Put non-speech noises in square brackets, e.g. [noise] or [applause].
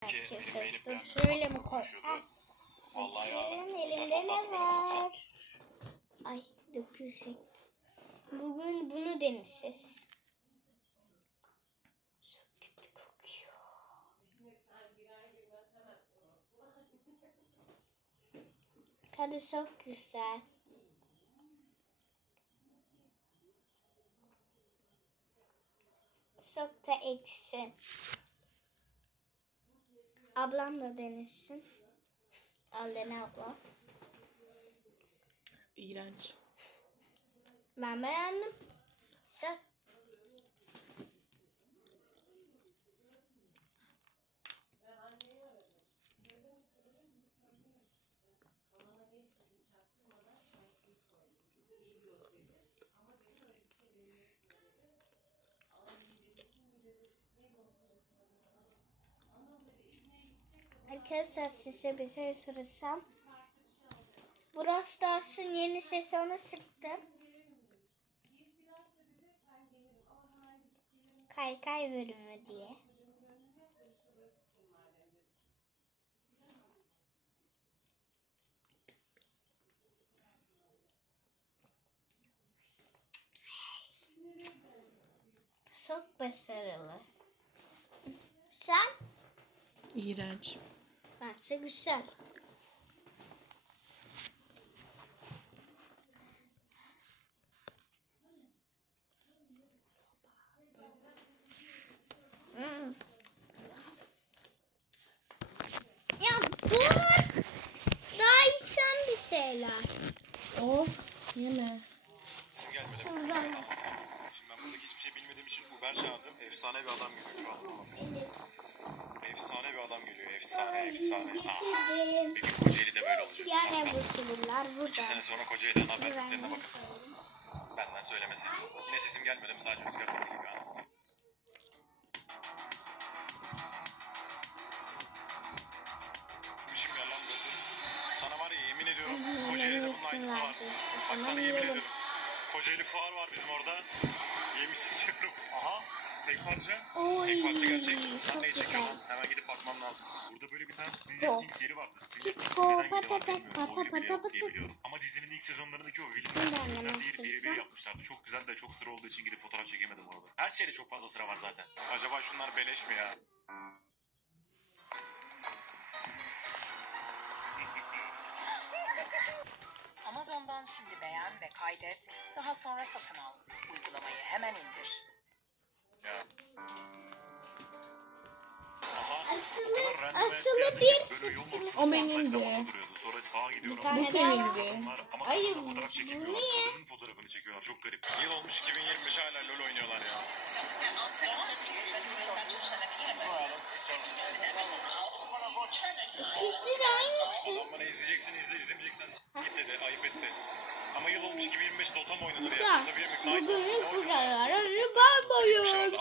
Herkese dur söyle mi koy? Ha, Vallahi elinde ne var? Ay dökülsek. Bugün bunu deneyeceğiz. Çok kötü kokuyor. Tadı çok güzel. Çok da ekşi. Ablam da denesin. Al dene abla. İğrenç. Ben beğendim. Güzel. Arkadaşlar size bir şey sorursam. Brawl Stars'ın yeni sezonu çıktı. Kaykay bölümü diye. Çok başarılı. Sen? İğrenç. Bence güzel. Hmm. Ya dur! Daha içen bir şeyler. Of yeme. Şuradan. Şimdi ben buradaki hiçbir şey bilmediğim için Uber çağırdım. Efsane bir adam geliyor şu an. Efsane bir adam geliyor. Efsane, efsane. Getirdim. Bir gün Kocaeli'de böyle olacak. Yani bu İki burada. sene sonra Kocaeli'den haber bültenine bakın. Benden söylemesi. Yine sesim gelmedi mi? Sadece rüzgar sesi gibi anasını. Ya lan burası. Sana var ya yemin ediyorum Kocaeli'de bunun aynısı var. Bak sana yemin ediyorum. Kocaeli fuar var bizim orada. Yemin ediyorum. Aha. Tek parça. Tek parça gerçek. çok Lan yok pata diye pata. biliyorum. Ama dizinin ilk sezonlarındaki o bölümler değil birebir yapmışlardı. Çok güzel de çok sıra olduğu için gidip fotoğraf çekemedim orada. Her şeyde çok fazla sıra var zaten. Acaba şunlar beleş mi ya? [laughs] Amazon'dan şimdi beğen ve kaydet, daha sonra satın al. Uygulamayı hemen indir. Ya. Aha. Asılı, asılı bir O benimdi. Bir tane Bu senindi. Hayır, niye? Fotoğrafını çekiyorlar. Çok garip. Yıl olmuş 2025 hala LoL oynuyorlar ya. İkisi de aynısı. Adam bana izleyeceksin izle izlemeyeceksen git dedi. Ayıp etti. Ama yıl olmuş 2025 Dota mı oynanır ya? Bugünün kuralları Dışarıda baybayım.